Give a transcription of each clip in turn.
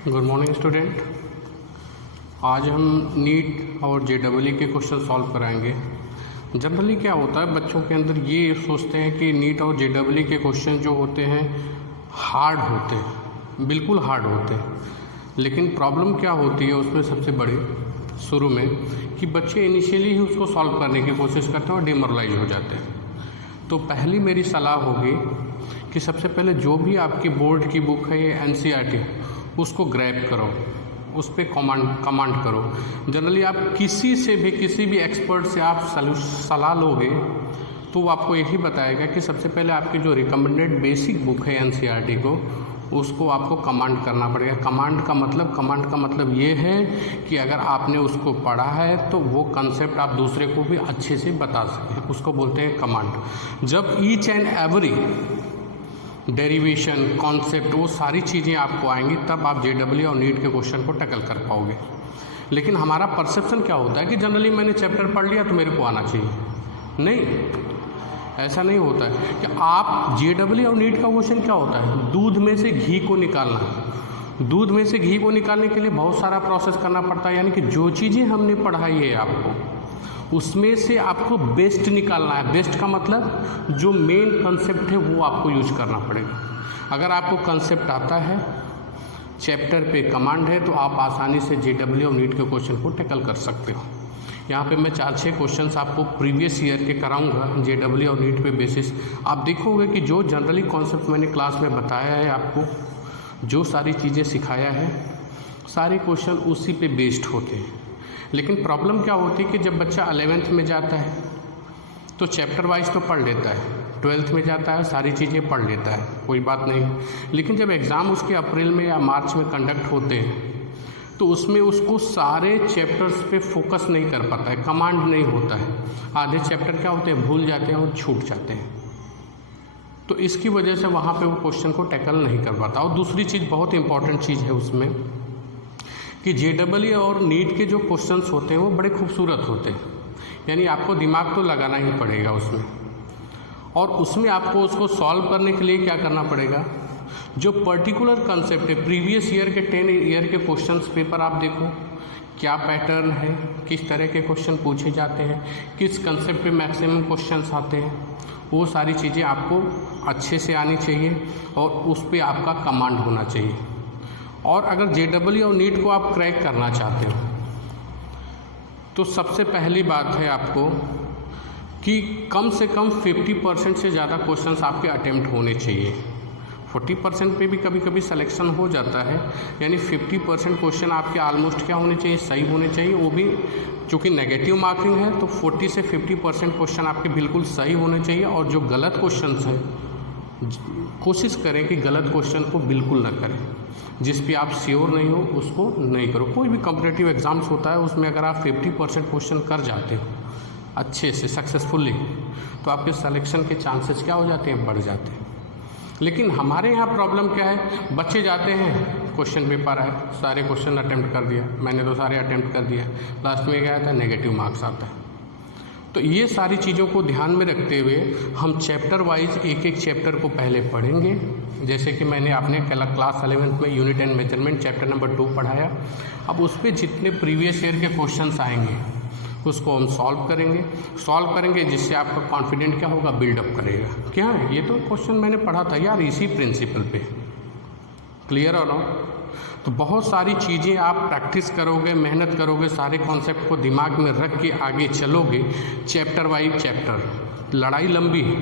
Good morning student. आज हम NEET और जेईई के क्वेश्चन सॉल्व कराएंगे। जनरली क्या होता है, बच्चों के अंदर ये सोचते हैं कि नीट और जेईई के क्वेश्चन जो होते हैं हार्ड होते हैं, बिल्कुल हार्ड होते हैं। लेकिन प्रॉब्लम क्या होती है उसमें सबसे बड़ी शुरू में कि बच्चे इनिशियली ही उसको सॉल्व करने की कोशिश करते हैं और डिमोरलाइज हो जाते हैं। तो पहली मेरी सलाह होगी कि सबसे पहले जो भी आपकी बोर्ड की बुक है या एनसीईआरटी उसको ग्रैब करो, उस पर कमांड करो। जनरली आप किसी भी एक्सपर्ट से आप सलाह लोगे तो वो आपको यही बताएगा कि सबसे पहले आपकी जो रिकमेंडेड बेसिक बुक है एनसीईआरटी को उसको आपको कमांड करना पड़ेगा। कमांड का मतलब ये है कि अगर आपने उसको पढ़ा है तो वो कंसेप्ट आप दूसरे को भी अच्छे से बता सकें, उसको बोलते हैं कमांड। जब each and every derivation concept वो सारी चीज़ें आपको आएंगी तब आप जेईई और नीट के क्वेश्चन को टैकल कर पाओगे। लेकिन हमारा परसेप्शन क्या होता है कि जनरली मैंने चैप्टर पढ़ लिया तो मेरे को आना चाहिए। नहीं, ऐसा नहीं होता है कि आप जेईई और नीट का क्वेश्चन क्या होता है, दूध में से घी को निकालना। दूध में से घी को निकालने के लिए बहुत सारा प्रोसेस करना पड़ता है, यानी कि जो चीज़ें हमने पढ़ाई है आपको उसमें से आपको बेस्ट निकालना है। बेस्ट का मतलब जो मेन कंसेप्ट है वो आपको यूज करना पड़ेगा। अगर आपको कंसेप्ट आता है, चैप्टर पे कमांड है, तो आप आसानी से जेईई और नीट के क्वेश्चन को टैकल कर सकते हो। यहाँ पे मैं 4-6 क्वेश्चंस आपको प्रीवियस ईयर के कराऊंगा जेईई और नीट पे बेसिस। आप देखोगे कि जो जनरली कॉन्सेप्ट मैंने क्लास में बताया है, आपको जो सारी चीज़ें सिखाया है, सारे क्वेश्चन उसी पे बेस्ड होते हैं। लेकिन प्रॉब्लम क्या होती है कि जब बच्चा 11th में जाता है तो चैप्टर वाइज तो पढ़ लेता है, 12th में जाता है सारी चीज़ें पढ़ लेता है, कोई बात नहीं। लेकिन जब एग्ज़ाम उसके अप्रैल में या मार्च में कंडक्ट होते हैं तो उसमें उसको सारे चैप्टर्स पे फोकस नहीं कर पाता है, कमांड नहीं होता है। आधे चैप्टर क्या होते हैं, भूल जाते हैं और छूट जाते हैं। तो इसकी वजह से वहाँ पे वो क्वेश्चन को टैकल नहीं कर पाता। और दूसरी चीज़, बहुत इंपॉर्टेंट चीज़ है उसमें कि जेईई और नीट के जो क्वेश्चंस होते हैं वो बड़े खूबसूरत होते हैं, यानी आपको दिमाग तो लगाना ही पड़ेगा उसमें। और उसमें आपको उसको सॉल्व करने के लिए क्या करना पड़ेगा, जो पर्टिकुलर कंसेप्ट है, प्रीवियस ईयर के 10 ईयर के क्वेश्चंस पेपर आप देखो, क्या पैटर्न है, किस तरह के क्वेश्चन पूछे जाते हैं, किस कंसेप्ट पे मैक्सिमम क्वेश्चंस आते हैं, वो सारी चीज़ें आपको अच्छे से आनी चाहिए और उस पर आपका कमांड होना चाहिए। और अगर जेईई और नीट को आप क्रैक करना चाहते हो तो सबसे पहली बात है आपको कि कम से कम 50% से ज़्यादा क्वेश्चंस आपके अटेम्प्ट होने चाहिए। 40% पे भी कभी कभी सिलेक्शन हो जाता है, यानी 50% क्वेश्चन आपके ऑलमोस्ट क्या होने चाहिए, सही होने चाहिए। वो भी चूँकि नेगेटिव मार्किंग है तो 40 से 50% क्वेश्चन आपके बिल्कुल सही होने चाहिए। और जो गलत क्वेश्चन हैं कोशिश करें कि गलत क्वेश्चन को बिल्कुल ना करें, जिस पे आप श्योर नहीं हो उसको नहीं करो। कोई भी कॉम्पिटिटिव एग्ज़ाम्स होता है उसमें अगर आप 50% क्वेश्चन कर जाते हो अच्छे से सक्सेसफुली तो आपके सिलेक्शन के चांसेस क्या हो जाते हैं, बढ़ जाते हैं। लेकिन हमारे यहाँ प्रॉब्लम क्या है, बच्चे जाते हैं, क्वेश्चन पेपर है, सारे क्वेश्चन अटेम्प्ट कर दिया, मैंने तो सारे अटेम्प्ट कर दिया, लास्ट में क्या आता है, नेगेटिव मार्क्स आता है। तो ये सारी चीज़ों को ध्यान में रखते हुए हम चैप्टर वाइज एक एक चैप्टर को पहले पढ़ेंगे। जैसे कि मैंने आपने क्लास 11th में unit and measurement chapter number 2 पढ़ाया। अब उस पर जितने प्रीवियस ईयर के क्वेश्चंस आएंगे उसको हम सॉल्व करेंगे जिससे आपका कॉन्फिडेंट क्या होगा, बिल्डअप करेगा। क्या ये तो क्वेश्चन मैंने पढ़ा था यार इसी प्रिंसिपल पे, क्लियर और नॉट। तो बहुत सारी चीज़ें आप प्रैक्टिस करोगे, मेहनत करोगे, सारे कॉन्सेप्ट को दिमाग में रख के आगे चलोगे चैप्टर वाइज चैप्टर। लड़ाई लंबी है,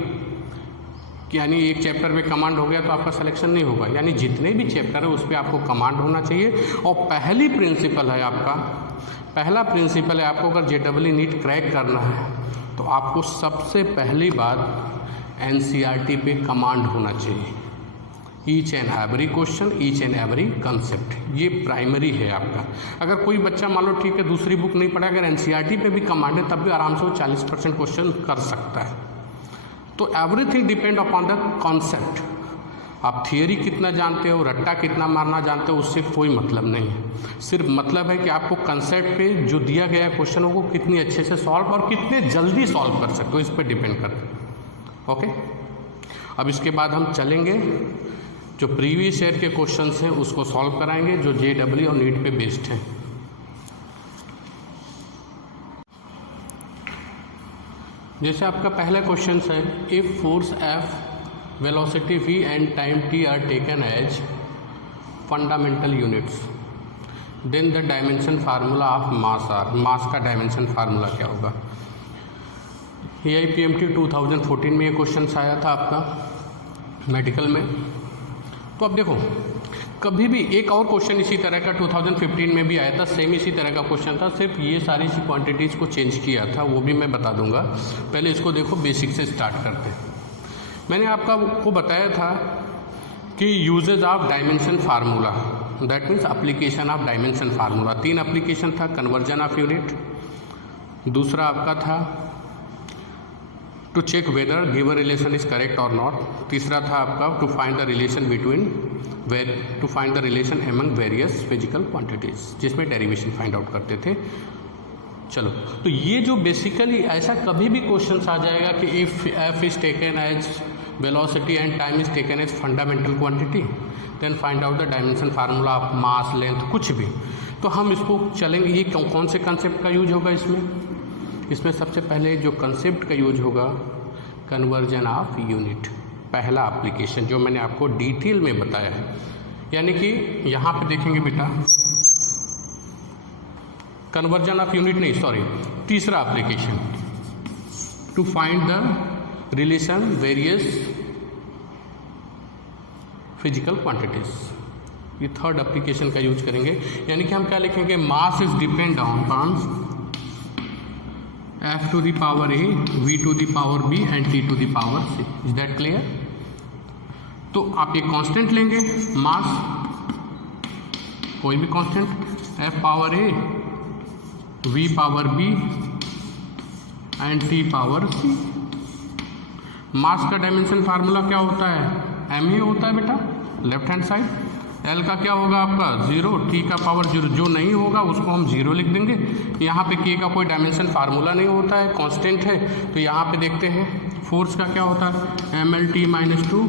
यानी एक चैप्टर में कमांड हो गया तो आपका सिलेक्शन नहीं होगा, यानी जितने भी चैप्टर है उस पर आपको कमांड होना चाहिए। और पहला प्रिंसिपल है आपको अगर जेईई नीट क्रैक करना है तो आपको सबसे पहली बात एनसीईआरटी पे कमांड होना चाहिए। Each and every question, each and every concept, ये प्राइमरी है आपका। अगर कोई बच्चा मान लो ठीक है दूसरी बुक नहीं पढ़ा, अगर एनसीईआरटी पे भी कमांड है तब भी आराम से वो 40% क्वेश्चन कर सकता है। तो everything depend upon the concept. आप थियरी कितना जानते हो, रट्टा कितना मारना जानते हो, उससे कोई मतलब नहीं है। सिर्फ मतलब है कि आपको कंसेप्ट पे जो दिया गया क्वेश्चनों को कितनी अच्छे से सॉल्व और कितने जल्दी सॉल्व कर सकते हो, इस पर डिपेंड करता है। ओके, अब इसके बाद हम चलेंगे जो प्रीवियस ईयर के क्वेश्चंस हैं उसको सॉल्व कराएंगे जो JEE और नीट पे बेस्ड हैं। जैसे आपका पहला क्वेश्चन है, if force F, velocity V and time T are taken as fundamental units, then the dimension formula of mass are. Mass का डायमेंशन फार्मूला क्या होगा? AIPMT 2014 में ये क्वेश्चन आया था आपका मेडिकल में। तो अब देखो, कभी भी एक और क्वेश्चन इसी तरह का 2015 में भी आया था, सेम इसी तरह का क्वेश्चन था, सिर्फ ये सारी सी क्वांटिटीज़ को चेंज किया था, वो भी मैं बता दूंगा। पहले इसको देखो, बेसिक से स्टार्ट करते हैं। मैंने आपको बताया था कि uses of dimension formula, that means application of dimension formula. 3 application था, कन्वर्जन ऑफ यूनिट, दूसरा आपका था to check whether given relation is correct और नॉट, तीसरा था आपका to find the relation between to find the relation among various physical quantities, जिसमें derivation find out करते थे। चलो, तो ये जो बेसिकली ऐसा कभी भी क्वेश्चन आ जाएगा कि if F is taken as velocity and time is taken as fundamental quantity, then find out the dimension formula of mass, length, कुछ भी। तो हम इसको चलेंगे, ये कौन से कंसेप्ट का यूज होगा इसमें सबसे पहले जो कंसेप्ट का यूज होगा, कन्वर्जन ऑफ यूनिट, पहला एप्लीकेशन जो मैंने आपको डिटेल में बताया है। यानी कि यहाँ पे देखेंगे बेटा, कन्वर्जन ऑफ यूनिट नहीं, सॉरी, तीसरा application, to find the relation various physical quantities, ये थर्ड एप्लीकेशन का यूज करेंगे। यानी कि हम क्या लिखेंगे, mass is depend on F to the power A, V to the power B and T to the power C. Is that clear? तो आप एक कांस्टेंट लेंगे मास, कोई भी constant, F power A, V power B and T power C। मास का dimension formula क्या होता है? m ही होता है बेटा, लेफ्ट हैंड साइड। L का क्या होगा आपका 0, T का पावर 0, जो नहीं होगा उसको हम 0 लिख देंगे। यहाँ पे K का कोई डायमेंशन फार्मूला नहीं होता है, कांस्टेंट है। तो यहाँ पे देखते हैं फोर्स का क्या होता है, mLT - 2,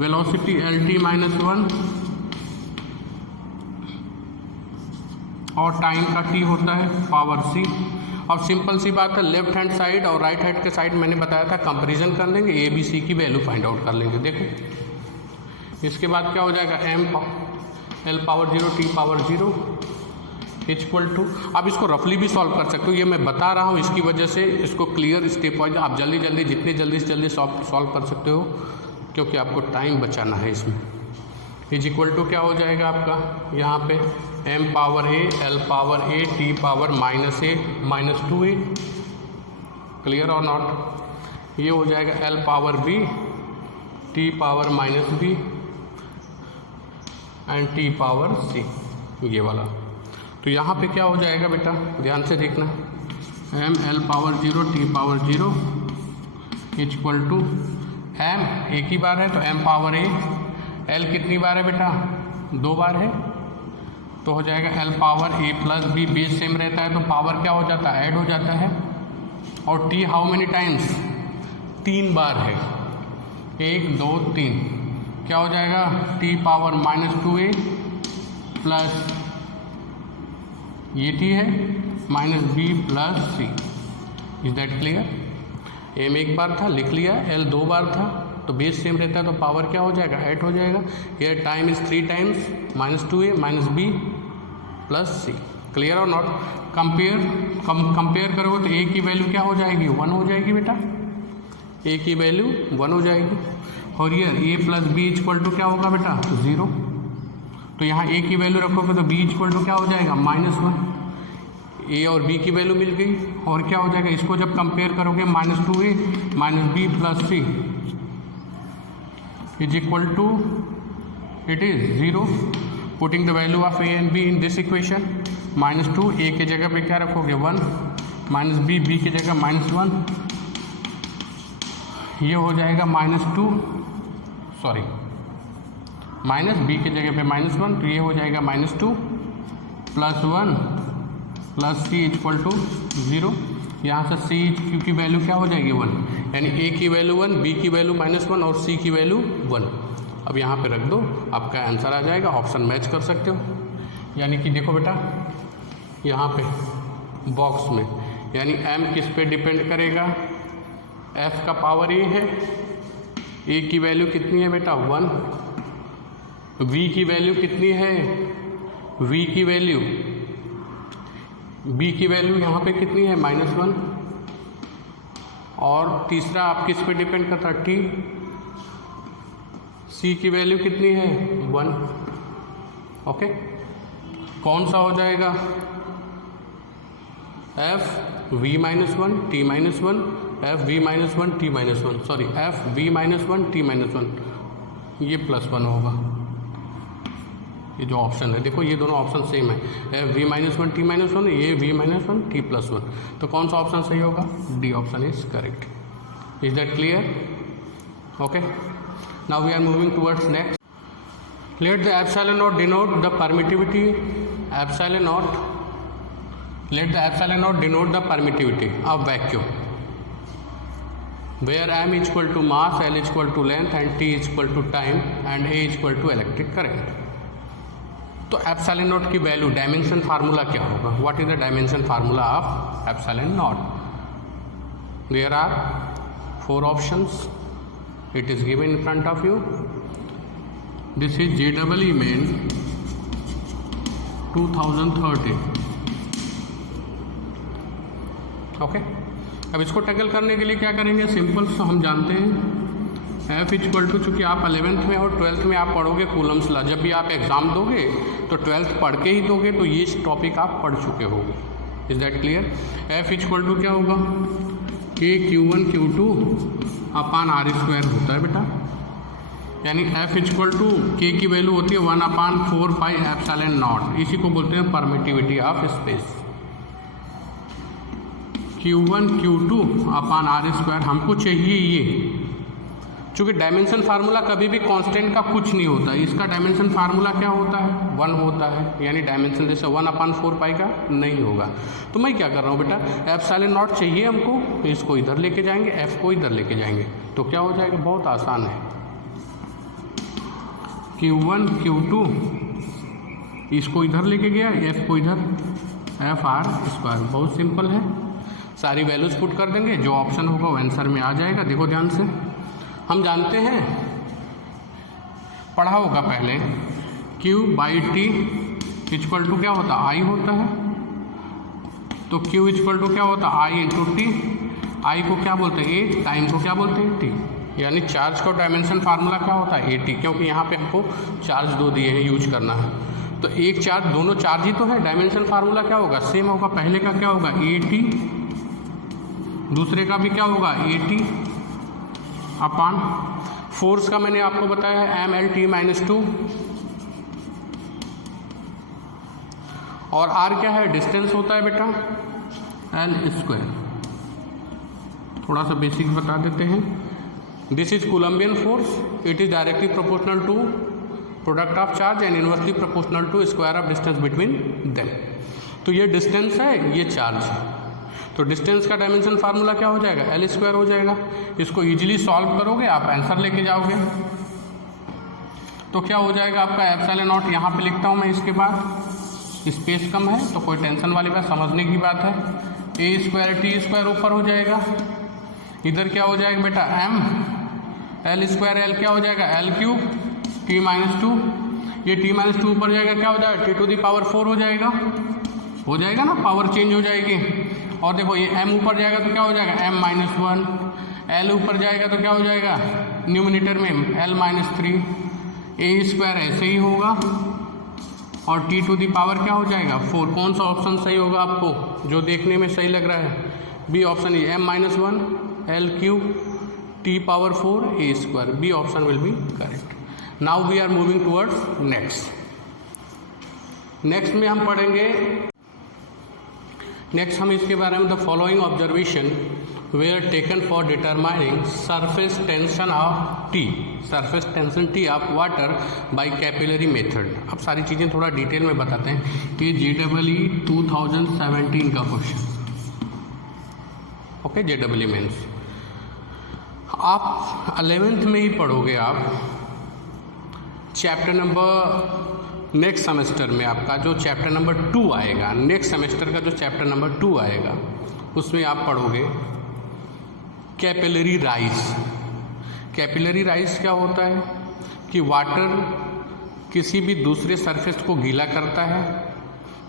वेलोसिटी LT - 1 और टाइम का T होता है पावर C। अब सिंपल सी बात है, लेफ्ट हैंड साइड और राइट हैंड के साइड मैंने बताया था कंपैरिजन कर लेंगे, A B C की वैल्यू फाइंड आउट कर लेंगे। देखो इसके बाद क्या हो जाएगा, L power 0, T power 0 equal to, अब इसको रफली भी सॉल्व कर सकते हो, ये मैं बता रहा हूँ इसकी वजह से, इसको क्लियर स्टेप वाइज आप जल्दी जितने जल्दी से जल्दी सॉल्व कर सकते हो, क्योंकि आपको टाइम बचाना है इसमें। इज इक्वल टू क्या हो जाएगा आपका यहाँ पे, M power A, L power A, T power -A - 2A, clear और नॉट। ये हो जाएगा L power B, T power -B and T power C, ये वाला। तो यहाँ पे क्या हो जाएगा बेटा, ध्यान से देखना, M L power 0, T power 0 equal to M एक ही बार है तो M पावर A, L कितनी बार है बेटा, 2 बार है, तो हो जाएगा L power A plus B, base same रहता है तो पावर क्या हो जाता है, ऐड हो जाता है। और T हाउ मेनी टाइम्स, 3 बार है, 1 2 3, क्या हो जाएगा, T पावर -2A प्लस ये T है -B plus C। Is that clear? M एक बार था लिख लिया, L 2 बार था, तो बेस सेम रहता है तो पावर क्या हो जाएगा, ऐड हो जाएगा। ये time is 3 times -2A -B plus C, clear और नॉट। कंपेयर करोगे तो A की वैल्यू क्या हो जाएगी, 1 हो जाएगी बेटा, A की वैल्यू 1 हो जाएगी। और ये A plus B equal to क्या होगा बेटा, 0। तो यहाँ A की वैल्यू रखोगे तो B इक्वल टू क्या हो जाएगा, -1। A और B की वैल्यू मिल गई, और क्या हो जाएगा, इसको जब कंपेयर करोगे -2A -B plus C is equal to, it is 0। Putting the value of A and B in this equation, -2 A के जगह पे क्या रखोगे 1, -B B की जगह -1, ये हो जाएगा -2, सॉरी -B की जगह पे -1, तो ये हो जाएगा -2 + 1 + C इक्वल टू 0। यहाँ से सी क्यू की वैल्यू क्या हो जाएगी 1, यानी ए की वैल्यू 1, बी की वैल्यू -1 और सी की वैल्यू 1। अब यहाँ पे रख दो, आपका आंसर आ जाएगा। ऑप्शन मैच कर सकते हो, यानी कि देखो बेटा यहाँ पे बॉक्स में, यानी m किस पे डिपेंड करेगा, f का पावर a है, a की वैल्यू कितनी है बेटा 1, v की वैल्यू कितनी है, v की वैल्यू, b की वैल्यू यहाँ पे कितनी है -1, और तीसरा आप किस पे डिपेंड करता है t, c की वैल्यू कितनी है 1। ओके, कौन सा हो जाएगा f v -1 t -1, f v -1 t -1, sorry f v -1 t -1, ये +1 होगा। ये जो ऑप्शन है देखो, ये दोनों ऑप्शन सेम है, f v -1 t -1, ये v -1 t +1, तो कौन सा ऑप्शन सही होगा, D option is correct. Is that clear? Okay, now we are moving towards next. Let the epsilon naught denote the permittivity, epsilon naught, let the epsilon naught denote the permittivity of vacuum where m is equal to mass, l is equal to length and t is equal to time and a is equal to electric current। तो epsilon naught की value, dimension formula क्या होगा, what is the dimension formula of epsilon naught? There are 4 options, it is given in front of you. This is JEE Main 2013। Okay, अब इसको tackle करने के लिए क्या करेंगे, सिंपल तो हम जानते हैं F इक्वल टू, चूँकि आप 11th में और 12th में आप पढ़ोगे कूलम्स लॉ, जब भी आप एग्ज़ाम दोगे तो 12th पढ़ के ही दोगे, तो ये टॉपिक आप पढ़ चुके होगे। Is that clear? F equal to क्या होगा, K Q1 Q2 अपान R² होता है बेटा, यानी F इक्वल टू K की वैल्यू होती है 1/4 पाई एप्सिलॉन नॉट, इसी को बोलते हैं permittivity of space. Q1 Q2 upon R², हमको चाहिए ये, चूँकि डायमेंशन फार्मूला कभी भी कांस्टेंट का कुछ नहीं होता है, इसका डायमेंशन फार्मूला क्या होता है 1 होता है, यानी डायमेंशन जैसे 1/4 पाई का नहीं होगा। तो मैं क्या कर रहा हूँ बेटा, एप्सिलॉन नॉट चाहिए हमको, इसको इधर लेके जाएंगे, f को इधर लेके जाएंगे, तो क्या हो जाएगा, बहुत आसान है। Q1 Q2 इसको इधर लेके गया, f को इधर, FR², बहुत सिंपल है। सारी वैल्यूज पुट कर देंगे, जो ऑप्शन होगा वो आंसर में आ जाएगा। देखो ध्यान से, हम जानते हैं, पढ़ा होगा पहले, Q/T इक्वल टू क्या होता है, I होता है, तो Q इक्वल टू क्या होता है, I × T, I को क्या बोलते हैं A, टाइम को क्या बोलते हैं T, यानी चार्ज का डायमेंशन फार्मूला क्या होता है AT, क्योंकि यहाँ पे हमको चार्ज 2 दिए हैं, यूज करना है, तो एक चार्ज, दोनों चार्ज ही तो है, डायमेंशन फार्मूला क्या होगा, सेम होगा। पहले का क्या होगा AT, दूसरे का भी क्या होगा AT अपान फोर्स का मैंने आपको बताया है MLT -2, और R क्या है, डिस्टेंस होता है बेटा L²। थोड़ा सा बेसिक बता देते हैं। This is Coulombian force, it is directly proportional to product of charge and inversely proportional to square of distance between them. तो ये डिस्टेंस है, ये चार्ज है, तो डिस्टेंस का डायमेंशन फार्मूला क्या हो जाएगा, L² हो जाएगा। इसको इजीली सॉल्व करोगे, आप आंसर लेके जाओगे, तो क्या हो जाएगा आपका एप्सिलॉन नॉट, यहाँ पे लिखता हूँ मैं, इसके बाद स्पेस कम है तो कोई टेंशन वाली बात, समझने की बात है, A² T² ऊपर हो जाएगा, इधर क्या हो जाएगा बेटा M, L² L क्या हो जाएगा L³ T -2, ये T -2 ऊपर जाएगा, क्या हो जाएगा T⁴ हो जाएगा, हो जाएगा ना, पावर चेंज हो जाएगी। और देखो ये m ऊपर जाएगा तो क्या हो जाएगा m-1, l ऊपर जाएगा तो क्या हो जाएगा न्यूमरेटर में l-3, A² ऐसे ही होगा, और T⁴ क्या हो जाएगा 4। कौन सा ऑप्शन सही होगा आपको, जो देखने में सही लग रहा है, B option is m-1 L³ T⁴ A², B option will be correct. Now we are moving towards next में हम पढ़ेंगे, नेक्स्ट हम इसके बारे में the following observation were taken for determining surface tension of T, surface tension T of water by capillary method. अब सारी चीज़ें थोड़ा डिटेल में बताते हैं। ये JEE 2017 का क्वेश्चन, ओके, JEE मेंस। आप 11th में ही पढ़ोगे आप चैप्टर नंबर, नेक्स्ट सेमेस्टर में आपका जो चैप्टर नंबर 2 आएगा, नेक्स्ट सेमेस्टर का जो चैप्टर नंबर 2 आएगा उसमें आप पढ़ोगे कैपिलरी राइज। कैपिलरी राइज क्या होता है कि वाटर किसी भी दूसरे सरफेस को गीला करता है,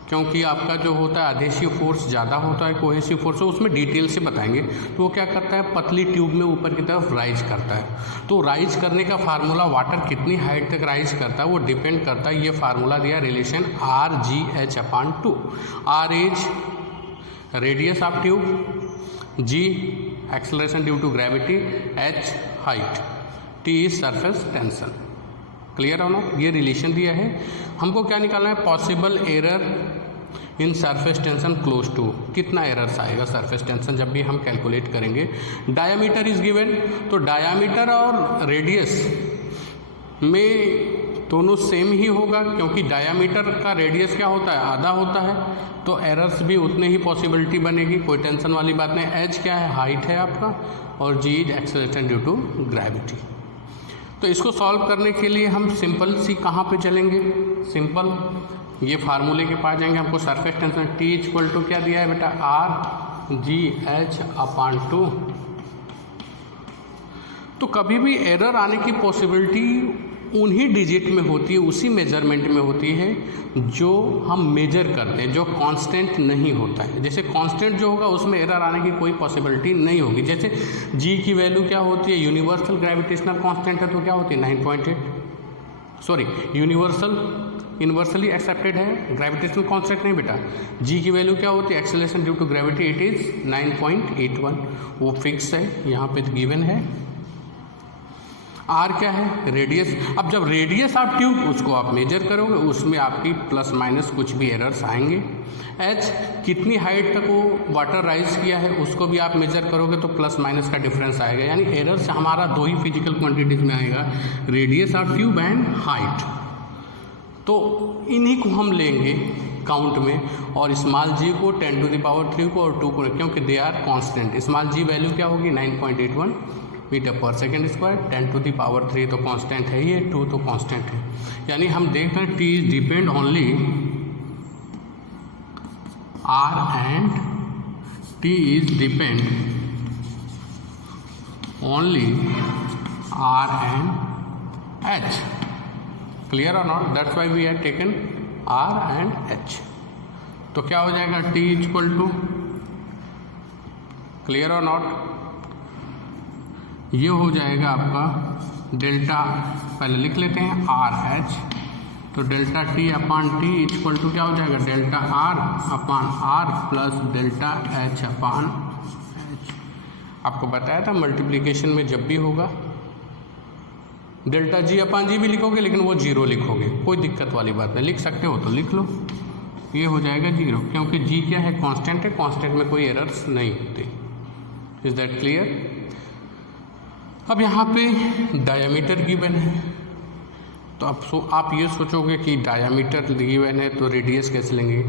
क्योंकि आपका जो होता है अधेसिव फोर्स ज़्यादा होता है, कोहेसिव फोर्स, उसमें डिटेल से बताएंगे। तो वो क्या करता है, पतली ट्यूब में ऊपर की तरफ राइज करता है। तो राइज करने का फार्मूला, वाटर कितनी हाइट तक राइज करता है वो डिपेंड करता है, ये फार्मूला दिया relation RGH/2। R is radius of tube, G acceleration due to gravity, H height, T is surface tension. Clear हो ना, ये रिलेशन दिया है। हमको क्या निकालना है, possible error in surface tension close to, कितना एरर्स आएगा सरफेस टेंशन जब भी हम कैलकुलेट करेंगे। डायामीटर इज गिवन, तो डायामीटर और रेडियस में दोनों सेम ही होगा, क्योंकि डायामीटर का रेडियस क्या होता है, आधा होता है, तो एरर्स भी उतने ही पॉसिबिलिटी बनेगी, कोई टेंशन वाली बात नहीं। एच क्या है, हाइट है आपका, और g is acceleration due to gravity. तो इसको सॉल्व करने के लिए हम सिंपल सी कहाँ पे चलेंगे, सिंपल ये फार्मूले के पास जाएंगे। हमको surface tension T equal to क्या दिया है बेटा, RGH/2। तो कभी भी एरर आने की पॉसिबिलिटी उन्हीं डिजिट में होती है, उसी मेजरमेंट में होती है जो हम मेजर करते हैं, जो कांस्टेंट नहीं होता है। जैसे कांस्टेंट जो होगा उसमें एरर आने की कोई पॉसिबिलिटी नहीं होगी। जैसे G की वैल्यू क्या होती है, यूनिवर्सल ग्रेविटेशनल कांस्टेंट है तो क्या होती है 9.8, सॉरी यूनिवर्सल यूनिवर्सली एक्सेप्टेड है, ग्रेविटेशनल कांस्टेंट नहीं बेटा। G की वैल्यू क्या होती है, acceleration due to gravity, it is 9.81, वो फिक्स है, यहाँ पे गिवन है। R क्या है, रेडियस। अब जब रेडियस ऑफ ट्यूब उसको आप मेजर करोगे, उसमें आपकी प्लस माइनस कुछ भी एरर्स आएंगे। H कितनी हाइट तक वो वाटर राइज किया है उसको भी आप मेजर करोगे तो प्लस माइनस का डिफरेंस आएगा। यानी एरर्स हमारा दो ही फिजिकल क्वांटिटीज में आएगा, radius of tube and height. तो इन्हीं को हम लेंगे काउंट में, और स्मॉल g को 10⁻³ को और 2 को, क्योंकि they are constant. Small g value क्या होगी 9.81 मीटर पर सेकेंड स्क्वायर, 10⁻³ तो कांस्टेंट है ये, 2 तो कांस्टेंट है। यानी हम देख रहे हैं T is depend only R and T is depend only R and H। Clear और not, that's why we have taken R and H। तो क्या हो जाएगा T इक्वल टू, क्लियर और नॉट, ये हो जाएगा आपका डेल्टा, पहले लिख लेते हैं RH, तो डेल्टा T/T इक्वल टू क्या हो जाएगा, delta R/R plus delta H/H। आपको बताया था मल्टीप्लिकेशन में जब भी होगा डेल्टा G/G भी लिखोगे, लेकिन वो 0 लिखोगे, कोई दिक्कत वाली बात नहीं, लिख सकते हो तो लिख लो, ये हो जाएगा 0, क्योंकि G क्या है, कांस्टेंट है, कांस्टेंट में कोई एरर्स नहीं होती। Is that clear. अब यहाँ पे डायामीटर गिवन है, तो अब आप ये सोचोगे कि डायामीटर गिवन है तो रेडियस कैसे लेंगे।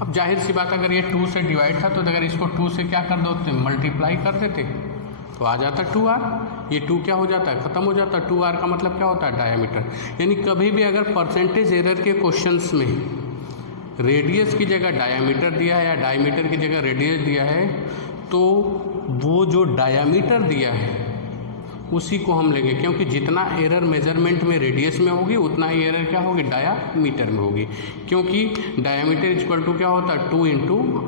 अब जाहिर सी बात, अगर ये 2 से डिवाइड था तो अगर इसको 2 से क्या कर दो, मल्टीप्लाई कर देते तो आ जाता 2R। ये 2 क्या हो जाता है, ख़त्म हो जाता है। 2R का मतलब क्या होता है, डायामीटर। यानी कभी भी अगर परसेंटेज एरर के क्वेश्चंस में रेडियस की जगह डायामीटर दिया है या डायमीटर की जगह रेडियस दिया है, तो वो जो डायामीटर दिया है उसी को हम लेंगे, क्योंकि जितना एरर मेजरमेंट में रेडियस में होगी उतना ही एरर क्या होगी, डायामीटर में होगी, क्योंकि डायामीटर इक्वल टू क्या होता है 2 ×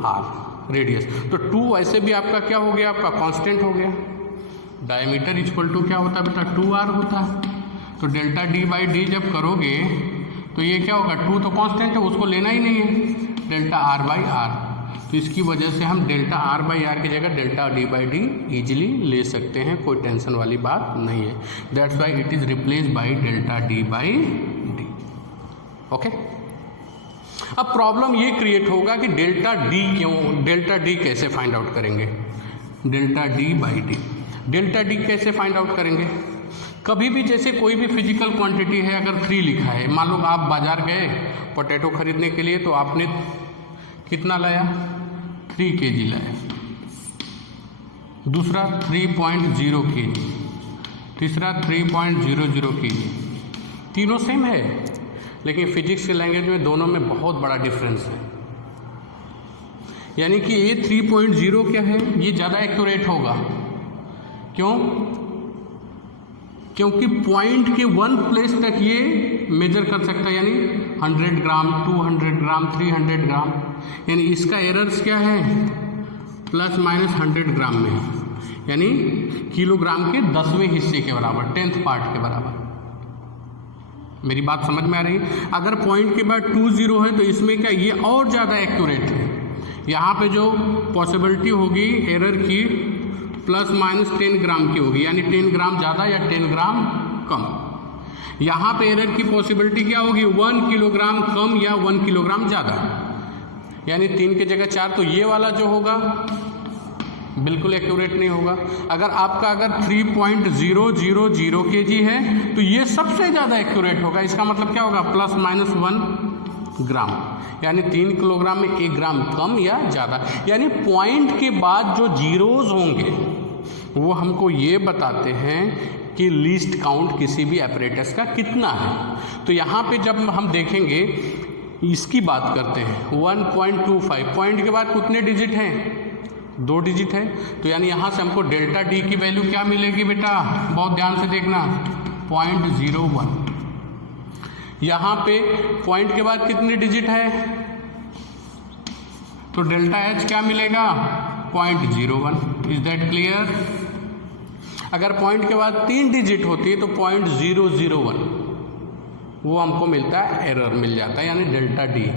R रेडियस। तो 2 वैसे भी आपका क्या हो गया, आपका कांस्टेंट हो गया। डायमीटर इक्वल टू क्या होता है बेटा, 2R होता है। तो डेल्टा D/D जब करोगे तो ये क्या होगा, 2 तो कांस्टेंट है, उसको लेना ही नहीं है, डेल्टा R/R। तो इसकी वजह से हम डेल्टा R/R की जगह डेल्टा D/D ईजिली ले सकते हैं, कोई टेंशन वाली बात नहीं है। That's why it is replace by delta D/D। Okay. अब प्रॉब्लम ये क्रिएट होगा कि डेल्टा D क्यों, डेल्टा D कैसे फाइंड आउट करेंगे, डेल्टा D/D। डेल्टा D कैसे फाइंड आउट करेंगे, कभी भी जैसे कोई भी फिजिकल क्वांटिटी है, अगर 3 लिखा है, मान लो आप बाजार गए पोटैटो खरीदने के लिए, तो आपने कितना लाया, 3 kg लाया। दूसरा 3.0 kg, तीसरा 3.00 kg। तीनों सेम है, लेकिन फिजिक्स के लैंग्वेज में दोनों में बहुत बड़ा डिफरेंस है। यानी कि ये 3.0 क्या है, ये ज़्यादा एक्यूरेट होगा। क्यों? क्योंकि पॉइंट के 1 प्लेस तक ये मेजर कर सकता है, यानी 100 ग्राम, 200 ग्राम, 300 ग्राम। यानी इसका एरर्स क्या है, प्लस माइनस 100 ग्राम में, यानी किलोग्राम के 10वें हिस्से के बराबर, 10th पार्ट के बराबर। मेरी बात समझ में आ रही है? अगर पॉइंट के बाद 20 है तो इसमें क्या, ये और ज़्यादा एक्यूरेट है। यहाँ पे जो पॉसिबिलिटी होगी एरर की प्लस माइनस 10 ग्राम की होगी, यानी 10 ग्राम ज़्यादा या 10 ग्राम कम। यहाँ पे एरर की पॉसिबिलिटी क्या होगी, 1 किलोग्राम कम या 1 किलोग्राम ज़्यादा, यानी 3 की जगह 4। तो ये वाला जो होगा बिल्कुल एक्यूरेट नहीं होगा। अगर आपका अगर 3.000 kg है तो ये सबसे ज़्यादा एक्यूरेट होगा। इसका मतलब क्या होगा, प्लस माइनस 1 ग्राम, यानी 3 किलोग्राम में 1 ग्राम कम या ज़्यादा। यानी पॉइंट के बाद जो जीरोज होंगे वो हमको ये बताते हैं कि लीस्ट काउंट किसी भी एपरेटस का कितना है। तो यहाँ पे जब हम देखेंगे, इसकी बात करते हैं 1.25, पॉइंट के बाद कितने डिजिट हैं, 2 डिजिट है। तो यानी यहाँ से हमको डेल्टा डी की वैल्यू क्या मिलेगी बेटा, बहुत ध्यान से देखना, 0.01। यहाँ पे पॉइंट के बाद कितने डिजिट है, तो डेल्टा एच क्या मिलेगा, 0.01। Is that clear? अगर पॉइंट के बाद 3 डिजिट होती है तो 0.001 वो हमको मिलता है, एरर मिल जाता है, यानी delta D,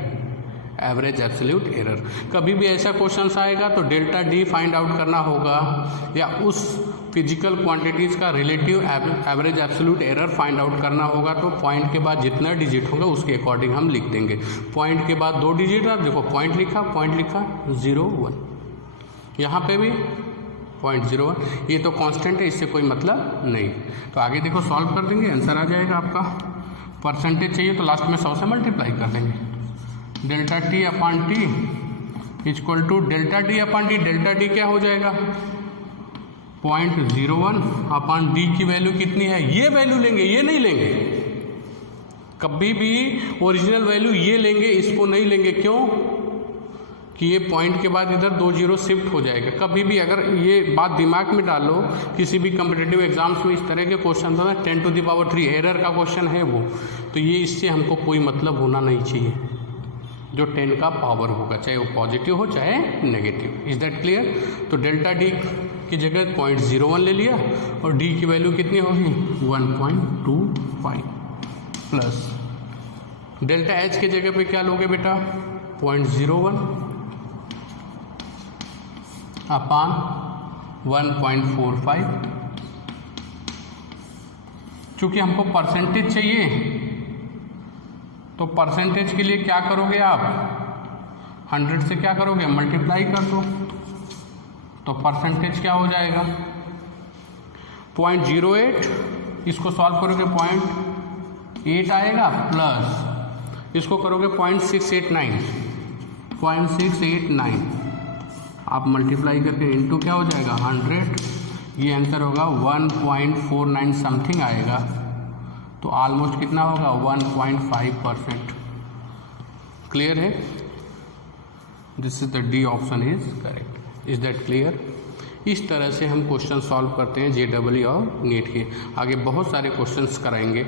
average absolute error. कभी भी ऐसा क्वेश्चन आएगा तो डेल्टा डी फाइंड आउट करना होगा, या उस फिजिकल क्वांटिटीज़ का relative average absolute error find out करना होगा। तो पॉइंट के बाद जितना डिजिट होगा उसके अकॉर्डिंग हम लिख देंगे। पॉइंट के बाद 2 डिजिट, आप देखो पॉइंट लिखा 01, यहाँ पे भी 0.01, ये तो कांस्टेंट है, इससे कोई मतलब नहीं। तो आगे देखो सॉल्व कर देंगे, आंसर आ जाएगा आपका। परसेंटेज चाहिए तो लास्ट में 100 से मल्टीप्लाई कर देंगे। Delta T upon T equal to delta D upon D, delta D क्या हो जाएगा, 0.01 अपॉन डी की वैल्यू कितनी है, ये वैल्यू लेंगे, ये नहीं लेंगे कभी भी ओरिजिनल वैल्यू, ये लेंगे, इसको नहीं लेंगे। क्यों? कि ये पॉइंट के बाद इधर 2 जीरो शिफ्ट हो जाएगा। कभी भी अगर ये बात दिमाग में डालो, किसी भी कम्पिटिटिव एग्जाम्स में इस तरह के क्वेश्चन होता है, 10⁻³ एरर का क्वेश्चन है वो, तो ये इससे हमको कोई मतलब होना नहीं चाहिए। जो 10 का पावर होगा, चाहे वो पॉजिटिव हो चाहे नेगेटिव। Is that clear? तो डेल्टा डी की जगह 0.01 ले लिया, और डी की वैल्यू कितनी होगी, 1.25 प्लस डेल्टा एच की जगह पे क्या लोगे बेटा, 0.01 अपान 1.45। चूँकि हमको परसेंटेज चाहिए तो परसेंटेज के लिए क्या करोगे आप, 100 से क्या करोगे, मल्टीप्लाई कर दो, तो परसेंटेज क्या हो जाएगा, 0.08, इसको सॉल्व करोगे 0.8 आएगा, प्लस इसको करोगे 0.689, आप मल्टीप्लाई करके इनटू क्या हो जाएगा 100, ये आंसर होगा 1.49 समथिंग आएगा। तो ऑलमोस्ट कितना होगा, 1.5%। क्लियर है? This is the D option is correct. Is that clear? इस तरह से हम क्वेश्चन सॉल्व करते हैं JEE और नीट के। आगे बहुत सारे क्वेश्चंस कराएंगे।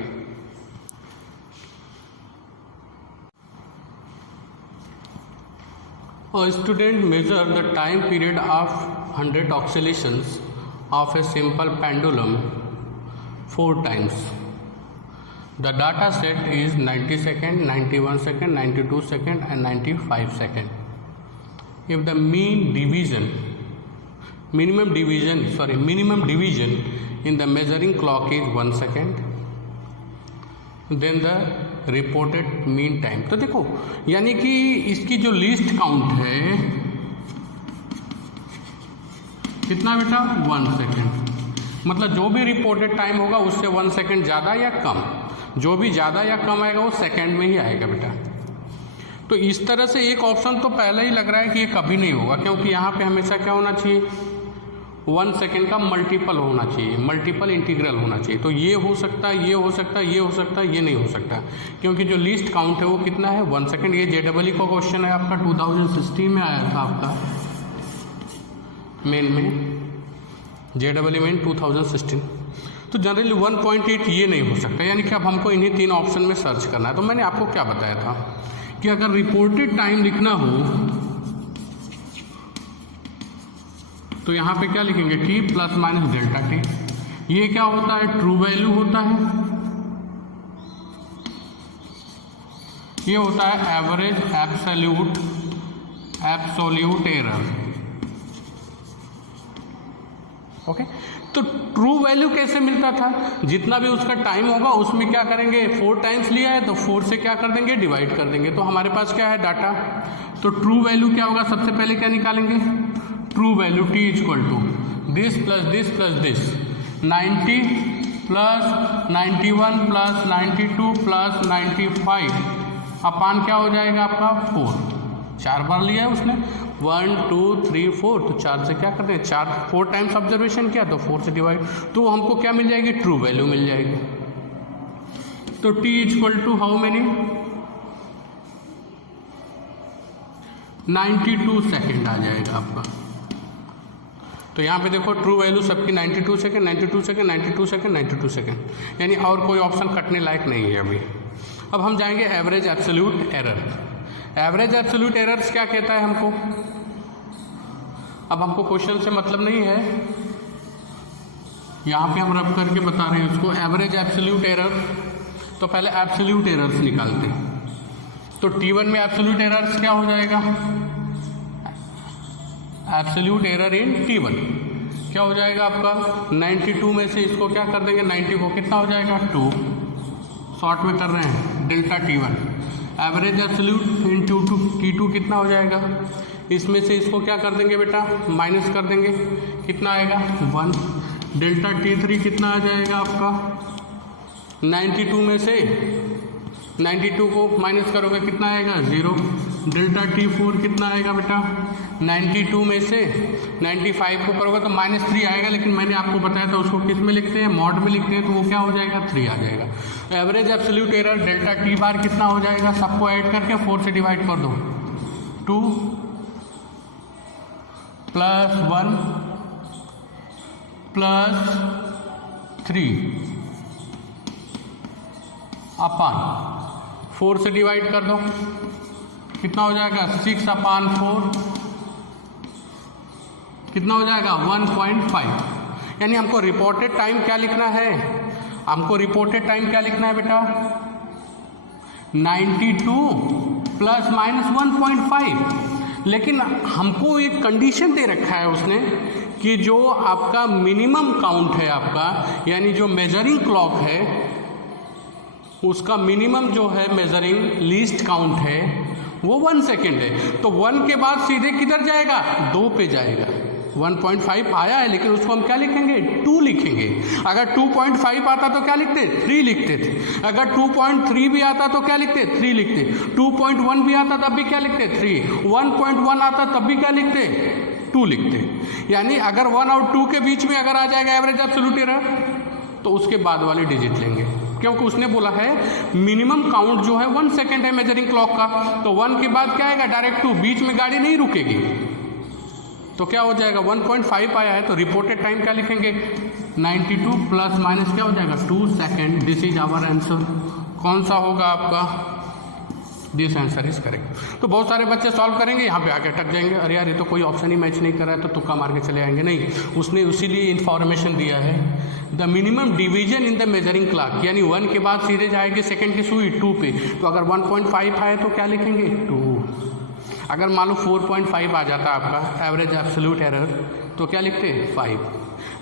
A student measure the time period of 100 oscillations of a simple pendulum 4 times. The data set is 90 seconds, 91 seconds, 92 seconds and 95 seconds. If the minimum division in the measuring clock is 1 second, then the reported mean time. तो देखो, यानी कि इसकी जो least count है कितना बेटा, 1 second. मतलब जो भी रिपोर्टेड टाइम होगा उससे 1 सेकेंड ज़्यादा या कम, जो भी ज़्यादा या कम आएगा वो सेकेंड में ही आएगा बेटा। तो इस तरह से एक ऑप्शन तो पहले ही लग रहा है कि ये कभी नहीं होगा, क्योंकि यहाँ पे हमेशा क्या होना चाहिए, 1 सेकेंड का मल्टीपल होना चाहिए, मल्टीपल इंटीग्रल होना चाहिए। तो ये हो सकता है, ये हो सकता है, ये हो सकता है, ये नहीं हो सकता, क्योंकि जो लीस्ट काउंट है वो कितना है 1 सेकेंड। ये JEE का क्वेश्चन है आपका, 2016 में आया था आपका मेन में, JEE मेन 2016। तो जनरली 1.8 ये नहीं हो सकता, यानी कि अब हमको इन्हीं 3 ऑप्शन में सर्च करना है। तो मैंने आपको क्या बताया था कि अगर रिपोर्टेड टाइम लिखना हो तो यहाँ पे क्या लिखेंगे, t plus minus delta T. ये क्या होता है, ट्रू वैल्यू होता है, ये होता है एवरेज एब्सोल्यूट एरर। ओके, तो ट्रू वैल्यू कैसे मिलता था, जितना भी उसका टाइम होगा उसमें क्या करेंगे, 4 टाइम्स लिया है तो 4 से क्या कर देंगे, डिवाइड कर देंगे। तो हमारे पास क्या है डाटा, तो ट्रू वैल्यू क्या होगा, सबसे पहले क्या निकालेंगे, true value t equal to this plus this plus this, 90 plus 91 plus 92 plus 95 upon क्या हो जाएगा आपका 4। 4 बार लिया है उसने, 1 2 3 4, तो 4 से क्या करते हैं, 4 टाइम्स ऑब्जर्वेशन किया तो 4 से डिवाइड, तो हमको क्या मिल जाएगी, ट्रू वैल्यू मिल जाएगी। तो t equal to how many, 92 second आ जाएगा आपका। तो यहाँ पे देखो ट्रू वैल्यू सबकी 92 सेकेंड, 92 सेकेंड, 92 सेकेंड, 92 सेकेंड, यानी और कोई ऑप्शन कटने लायक नहीं है अभी। अब हम जाएंगे average absolute error. Average absolute errors क्या कहता है हमको, अब हमको क्वेश्चन से मतलब नहीं है, यहाँ पे हम रब करके बता रहे हैं उसको। एवरेज एब्सोल्यूट एरर, तो पहले एब्सोल्यूट एरर्स निकालते हैं। तो T1 में एब्सोल्यूट एरर्स क्या हो जाएगा, एब्सोल्यूट एरर इन T1 क्या हो जाएगा आपका, 92 में से इसको क्या कर देंगे, 90 को कितना हो जाएगा 2, शॉर्ट में कर रहे हैं, डेल्टा T1। एवरेज एब्सोल्यूट इन T2 कितना हो जाएगा, इसमें से इसको क्या कर देंगे बेटा, माइनस कर देंगे, कितना आएगा 1। डेल्टा T3 कितना आ जाएगा आपका, 92 में से 92 को माइनस करोगे कितना आएगा 0। डेल्टा T4 कितना आएगा बेटा, 92 में से 95 को करोगे तो -3 आएगा, लेकिन मैंने आपको बताया था उसको किस में लिखते हैं, मॉड में लिखते हैं, तो वो क्या हो जाएगा 3 आ जाएगा। Average absolute error delta T बार कितना हो जाएगा, सबको ऐड करके 4 से डिवाइड कर दो, 2 प्लस 1 प्लस 3 अपान 4 से डिवाइड कर दो, कितना हो जाएगा 6 अपान 4, कितना हो जाएगा 1.5। यानी हमको रिपोर्टेड टाइम क्या लिखना है, हमको रिपोर्टेड टाइम क्या लिखना है बेटा, 92 प्लस माइनस 1.5। लेकिन हमको एक कंडीशन दे रखा है उसने कि जो आपका मिनिमम काउंट है आपका, यानी जो मेजरिंग क्लॉक है उसका मिनिमम जो है मेजरिंग लीस्ट काउंट है वो 1 सेकेंड है। तो 1 के बाद सीधे किधर जाएगा, 2 पे जाएगा। 1.5 आया है लेकिन उसको हम क्या लिखेंगे, 2 लिखेंगे। अगर 2.5 आता तो क्या लिखते, 3 लिखते थे। अगर 2.3 भी आता तो क्या लिखते, 3 लिखते। 2.1 भी आता तब भी क्या लिखते, 3। 1.1 आता तब भी क्या लिखते, 2 लिखते। यानी अगर 1 और 2 के बीच में अगर आ जाएगा एवरेज एब्सोल्यूट एरर तो उसके बाद वाली डिजिट लेंगे, क्योंकि उसने बोला है मिनिमम काउंट जो है 1 सेकेंड है मेजरिंग क्लॉक का। तो 1 के बाद क्या आएगा, डायरेक्ट 2, बीच में गाड़ी नहीं रुकेगी। तो क्या हो जाएगा 1.5 आया है तो रिपोर्टेड टाइम क्या लिखेंगे, 92 प्लस माइनस क्या हो जाएगा 2 second. This is our answer. कौन सा होगा आपका, दिस आंसर इज करेक्ट। तो बहुत सारे बच्चे सॉल्व करेंगे, यहाँ पे आके अटक जाएंगे, अरे यार ये तो कोई ऑप्शन ही मैच नहीं कर रहा है, तो तुक्का मार के चले आएंगे। नहीं, उसने उसीलिए इन्फॉर्मेशन दिया है, the minimum division in the measuring clock, यानी 1 के बाद सीधे जाएगी सेकंड की सुई 2 पे। तो अगर 1.5 आए तो क्या लिखेंगे, 2। अगर मान लो 4.5 आ जाता आपका एवरेज एब्सोल्यूट एरर तो क्या लिखते, 5।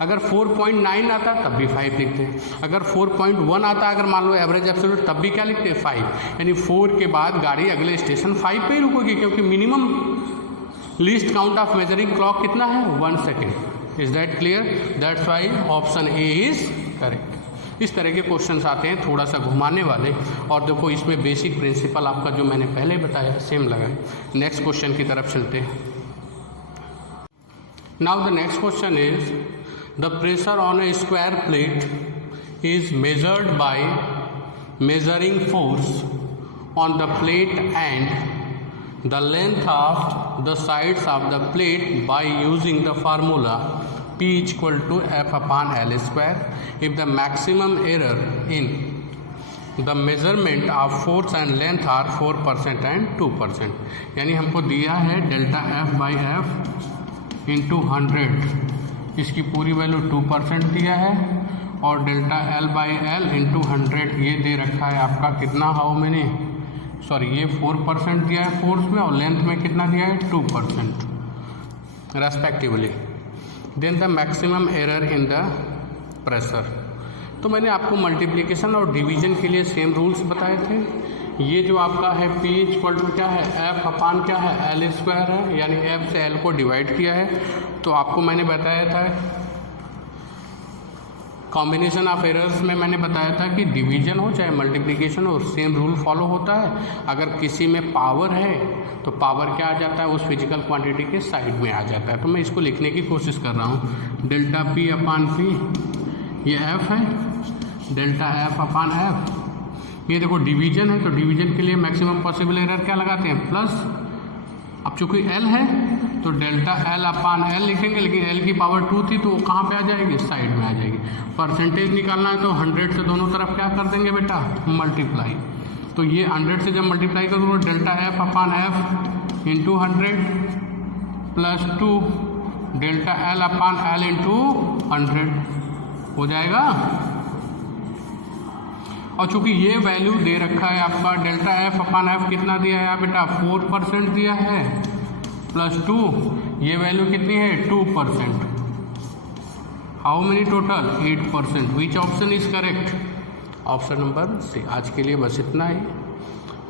अगर 4.9 आता तब भी 5 लिखते। अगर 4.1 आता अगर मान लो एवरेज एब्सोल्यूट तब भी क्या लिखते, 5। यानी 4 के बाद गाड़ी अगले स्टेशन 5 पे ही रुकेगी, क्योंकि minimum least count of measuring clock कितना है, 1 second. Is that clear? That's why option A is correct. इस तरह के क्वेश्चंस आते हैं थोड़ा सा घुमाने वाले, और देखो इसमें बेसिक प्रिंसिपल आपका जो मैंने पहले बताया सेम लगा है। नेक्स्ट क्वेश्चन की तरफ चलते हैं। Now the next question is, the pressure on a square plate is measured by measuring force on the plate and the length of the sides of the plate by using the formula P equal to F upon L square. If the maximum error in the measurement of force and length are 4% and 2%, यानी हमको दिया है delta F by F into 100, इसकी पूरी value 2% दिया है, और delta L by L into 100 ये दे रखा है आपका कितना, ये 4% दिया है फोर्स में, और लेंथ में कितना दिया है 2% respectively. Then the maximum error in the pressure. तो मैंने आपको मल्टीप्लिकेशन और डिवीजन के लिए सेम रूल्स बताए थे. ये जो आपका है P इक्वल टू क्या है, F अपान क्या है, L स्क्वायर है, यानी F से L को डिवाइड किया है. तो आपको मैंने बताया था कॉम्बिनेशन ऑफ एरर्स में, मैंने बताया था कि डिवीजन हो चाहे मल्टीप्लिकेशन हो, सेम रूल फॉलो होता है. अगर किसी में पावर है तो पावर क्या आ जाता है, उस फिजिकल क्वांटिटी के साइड में आ जाता है. तो मैं इसको लिखने की कोशिश कर रहा हूँ. डेल्टा P अपान P, ये F है, डेल्टा F अपान F. ये देखो डिवीजन है, तो डिवीजन के लिए मैक्सिमम पॉसिबल एरर क्या लगाते हैं, प्लस. अब चूंकि L है तो डेल्टा L अपान L लिखेंगे, लेकिन L की पावर 2 थी तो वो कहाँ पे आ जाएगी, साइड में आ जाएगी. परसेंटेज निकालना है तो 100 से दोनों तरफ क्या कर देंगे बेटा, मल्टीप्लाई. तो ये 100 से जब मल्टीप्लाई करो तो डेल्टा F अपान F into 100 plus 2 delta L अपान L इंटू 100 हो जाएगा. और चूंकि ये वैल्यू दे रखा है आपका डेल्टा F अपान F कितना दिया है बेटा, 4% दिया है, प्लस 2, ये वैल्यू कितनी है 2%. How many total, 8%. Which option is correct, option number C. आज के लिए बस इतना ही.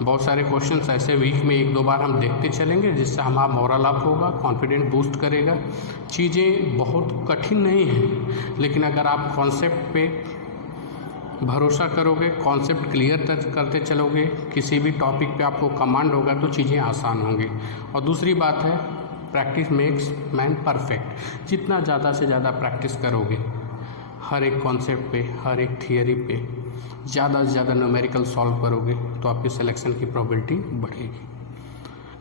बहुत सारे क्वेश्चंस ऐसे वीक में 1-2 बार हम देखते चलेंगे, जिससे हमारा मोरल अप होगा, कॉन्फिडेंस बूस्ट करेगा. चीज़ें बहुत कठिन नहीं हैं, लेकिन अगर आप कॉन्सेप्ट पे भरोसा करोगे, कॉन्सेप्ट क्लियर करते चलोगे, किसी भी टॉपिक पे आपको कमांड होगा तो चीज़ें आसान होंगी. और दूसरी बात है, प्रैक्टिस मेक्स मैन परफेक्ट. जितना ज़्यादा से ज़्यादा प्रैक्टिस करोगे, हर एक कॉन्सेप्ट पे, हर एक थियरी पे ज़्यादा से ज़्यादा न्यूमेरिकल सॉल्व करोगे तो आपकी सिलेक्शन की प्रोबेबिलिटी बढ़ेगी.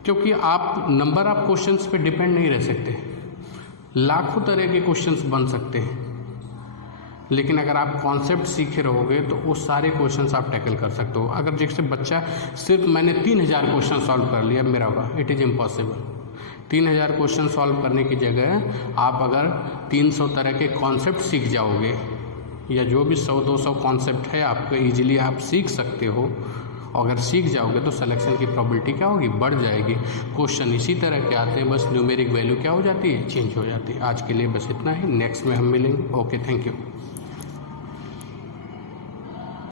क्योंकि आप नंबर ऑफ क्वेश्चंस पे डिपेंड नहीं रह सकते. लाखों तरह के क्वेश्चंस बन सकते हैं, लेकिन अगर आप कॉन्सेप्ट सीखे रहोगे तो वो सारे क्वेश्चंस आप टैकल कर सकते हो. अगर जैसे बच्चा सिर्फ मैंने 3000 क्वेश्चन सॉल्व कर लिया, मेरा होगा, it is impossible. 3000 question solve करने की जगह आप अगर 300 तरह के कॉन्सेप्ट सीख जाओगे, या जो भी 100-200 कॉन्सेप्ट है आपको ईजिली आप सीख सकते हो. अगर सीख जाओगे तो सिलेक्शन की प्रोबेबिलिटी क्या होगी, बढ़ जाएगी. क्वेश्चन इसी तरह के आते हैं, बस न्यूमेरिक वैल्यू क्या हो जाती है, चेंज हो जाती है. आज के लिए बस इतना ही. नेक्स्ट में हम मिलेंगे. Okay, thank you.